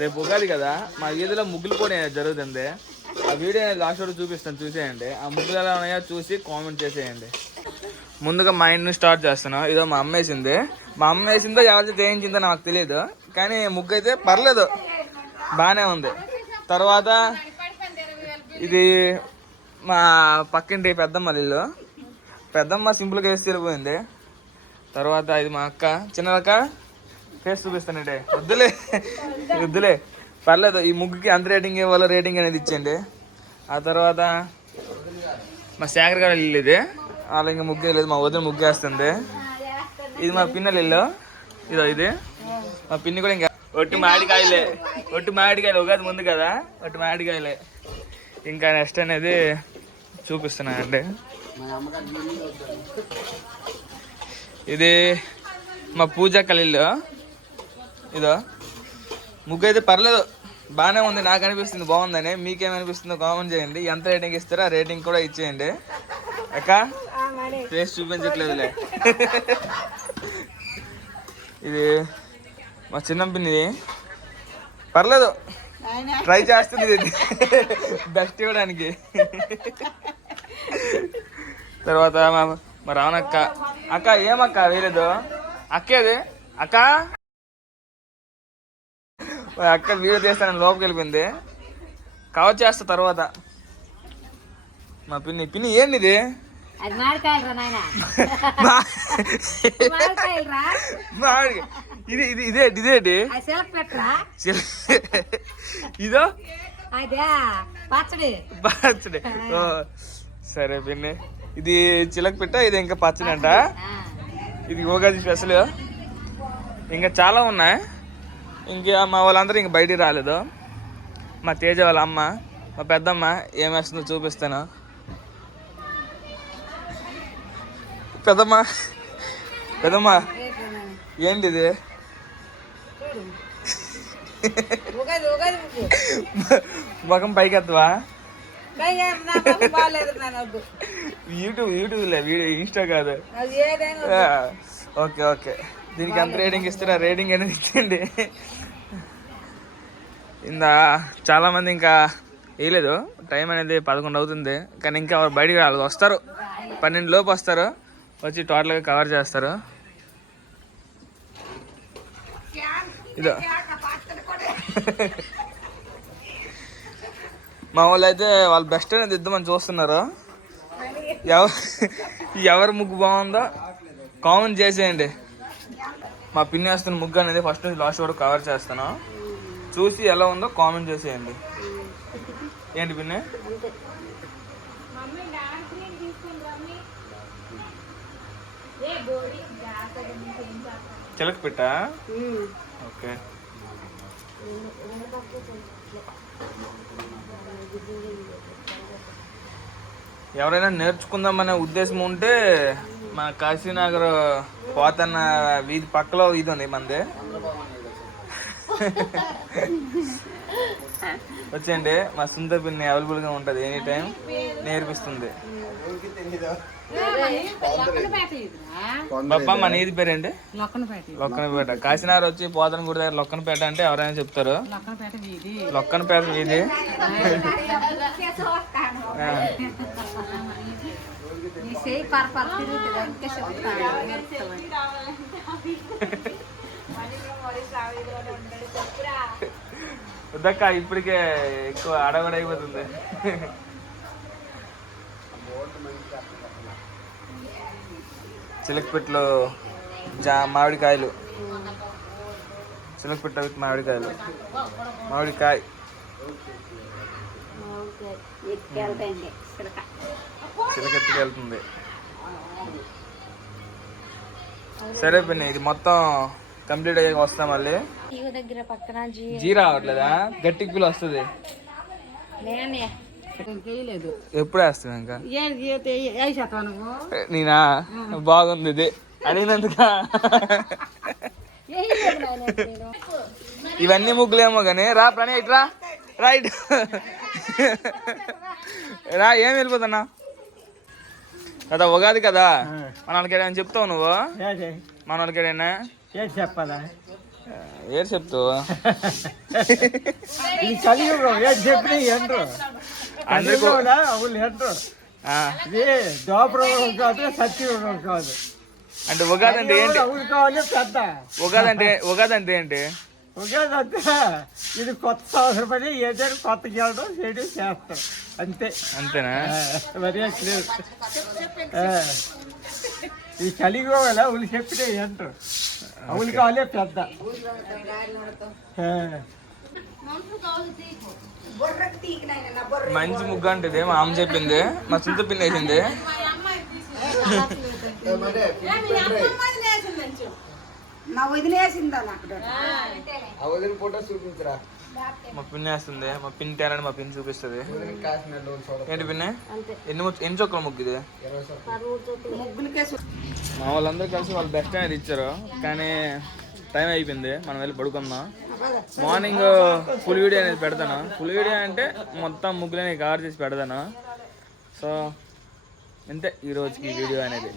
రేపు ఉగాది కదా, మా వీధిలో ముగ్గులు కూడా జరుగుతుంది. ఆ వీడియో లాస్ట్ వరకు చూపిస్తాను, చూసేయండి. ఆ ముగ్గులు ఎలా ఉన్నాయో చూసి కామెంట్ చేసేయండి. ముందుగా మా ఇంటిని స్టార్ట్ చేస్తున్నాం. ఇదో మా అమ్మ వేసింది. మా అమ్మ వేసిందో ఎవరితో చేయించిందో నాకు తెలియదు, కానీ ముగ్గు అయితే పర్లేదు, బాగానే ఉంది. తర్వాత ఇది మా పక్కింటి పెద్దమ్మ ఇల్లు. పెద్దమ్మ సింపుల్గా వేసి తిరిగిపోయింది. తర్వాత ఇది మా అక్క, చిన్న అక్క ఫేస్ చూపిస్తానండి. వద్దులే పర్లేదు. ఈ ముగ్గుకి అంత రేటింగ్ ఇవ్వాలో రేటింగ్ అనేది ఇచ్చేయండి. ఆ తర్వాత మా శేఖర్ గారి ఇల్లు ఇది. వాళ్ళ ఇంకా ముగ్గు లేదు, మా వదిన ముగ్గు వేస్తుంది. ఇది మా పిన్నెల ఇల్లు. ఇది మా పిన్ని కూడా ఇంకా ఒట్టి మామిడికాయలే ఉగాది ముందు కదా, ఒట్టి మామిడికాయలే. ఇంకా నెక్స్ట్ అనేది చూపిస్తున్నానండి. ఇది మా పూజక్కల ఇల్లు. ఇదో ముగ్గు అయితే పర్లేదు, బాగానే ఉంది. నాకు అనిపిస్తుంది బాగుందని. మీకేమనిపిస్తుందో కామెంట్ చేయండి. ఎంత రేటింగ్ ఇస్తారో ఆ రేటింగ్ కూడా ఇచ్చేయండి. అక్క ఫేస్ చూపించట్లేదులే. ఇది మా చిన్న పిన్ని, పర్లేదు, ట్రై చేస్తుంది ఇది బెస్ట్ ఇవ్వడానికి. తర్వాత మా రావణక్క. అక్క ఏమక్క వేయలేదు? అక్కేది అక్క అక్క వీడియో తీస్తానని లోపలికి వెళ్ళిపోయింది. కవర్ చేస్తా తర్వాత. మా పిన్ని ఏంది ఇది? ఇదేంటి? ఇదో పచ్చడి. సరే పిన్ని, ఇది చిలక పిట్ట, ఇది ఇంకా పచ్చడి అంట. ఇది ఉగాది స్పెషల్. ఇంకా చాలా ఉన్నాయి. ఇంకా మా వాళ్ళందరూ ఇంక బయటికి రాలేదు. మా తేజ వాళ్ళ అమ్మ, మా పెద్దమ్మ ఏం వేస్తుందో చూపిస్తాను. పెద్దమ్మ ఏంటి ఇది? ముఖం పైకి ఎత్తవా? యూట్యూబ్లే వీడియో, ఇన్స్టా కాదు. ఓకే. దీనికి ఎంత రేటింగ్ ఇస్తారా రేటింగ్ అనేది ఇచ్చండి. చాలామంది ఇంకా వేయలేదు. టైం అనేది 11 అవుతుంది, కానీ ఇంకా బయటికి రాలేదు. వస్తారు, 12 లోపు వస్తారు. వచ్చి టోటల్గా కవర్ చేస్తారు. ఇదో మా వాళ్ళు అయితే వాళ్ళు బెస్ట్ అనేది ఇద్దామని చూస్తున్నారు. ఎవరి ముగ్గు బాగుందో కామెంట్ చేసేయండి. మా పిన్ని వేస్తున్న ముగ్గు అనేది ఫస్ట్ నుంచి లాస్ట్ వరకు కవర్ చేస్తాను. చూసి ఎలా ఉందో కామెంట్ చేసేయండి. ఏంటి పిన్ని? చిలక పిట్ట. ఓకే. ఎవరైనా నేర్చుకుందామనే ఉద్దేశం ఉంటే మా కాశీనగర్ పోతన్న వీధి పక్కలో ఇది ఉంది మంది. వచ్చేయండి. మా సుందర పిన్ని అవైలబుల్గా ఉంటుంది, ఎనీ టైం నేర్పిస్తుంది. బాబా మన ఈది పేరేంటి? లొక్కనపేట. కాశీనగర్ వచ్చి పోతన గుడి దగ్గర లొక్కనపేట అంటే ఎవరైనా చెప్తారు. లొక్కనపేట వీధి. వద్దక్క, ఇప్పటికే ఎక్కువ అడవడైపోతుంది. చిలకపిట్టలో మామిడికాయలు. చిలకపిట్ట విత్ మామిడికాయలు. మామిడికాయ చిలకెత్తికి వెళ్తుంది. సరే పిన్ని, ఇది మొత్తం కంప్లీట్ అయ్యాక వస్తాం. మళ్ళీ జీ రావట్లేదా? గట్టి పిల్ల వస్తుంది. ఎప్పుడు వేస్తావు ఇంకా? నేనా? బాగుంది ఇది అడిగినందుక. ఇవన్నీ ముగ్గులేమో కానీ రా ప్రణయ్, ఇట్రా రైట్ రా. ఏం వెళ్ళిపోతున్నా కదా, ఉగాది కదా, మన వాళ్ళకి ఏదైనా చెప్తావు నువ్వు? మన వాళ్ళకి ఏదైనా చెప్పాలా? ఏడు చెప్తావు ఇది కలియుగం ఏం చెప్పినా ఎంటరు అందరికీ అవును ఎంటరు ఇది దోపరం కాదు సత్యయుగం కాదు. అంటే ఉగాది అంటే ఏంటి? అవును కావాలి పెద్ద ఉగాది అంటే ఏంటి? ఉగాది అంటే ఇది కొత్త సంవత్సరం పని ఏదైనా కొత్త గెలడం చేయడం చేస్తాం అంతే. అంతేనా? మరి లేదు ఈ కలియుగం ఎలా అవును చెప్పినా ఎంటరు అవును కావాలి పెద్ద. మంచి ముగ్గు అంటే మా అమ్మ చెప్పింది, మా సొంత పిన్ని వేసింది. మా పిన్ని వేస్తుంది, మా పిన్ని తేలని మా పిన్ని చూపిస్తుంది. ఏంటి పిన్ని? ఎన్ని చొక్కల ముగ్గు ఇది? మా వాళ్ళందరూ కలిసి వాళ్ళు బెస్ట్ అనేది ఇచ్చారు, కానీ టైం అయిపోయింది, మనం వెళ్ళి పడుకుందాం. మార్నింగ్ ఫుల్ వీడియో అనేది పెడతాను. ఫుల్ వీడియో అంటే మొత్తం ముగ్గులని కవర్ చేసి పెడతాను. సో అంతే ఈరోజుకి వీడియో అనేది.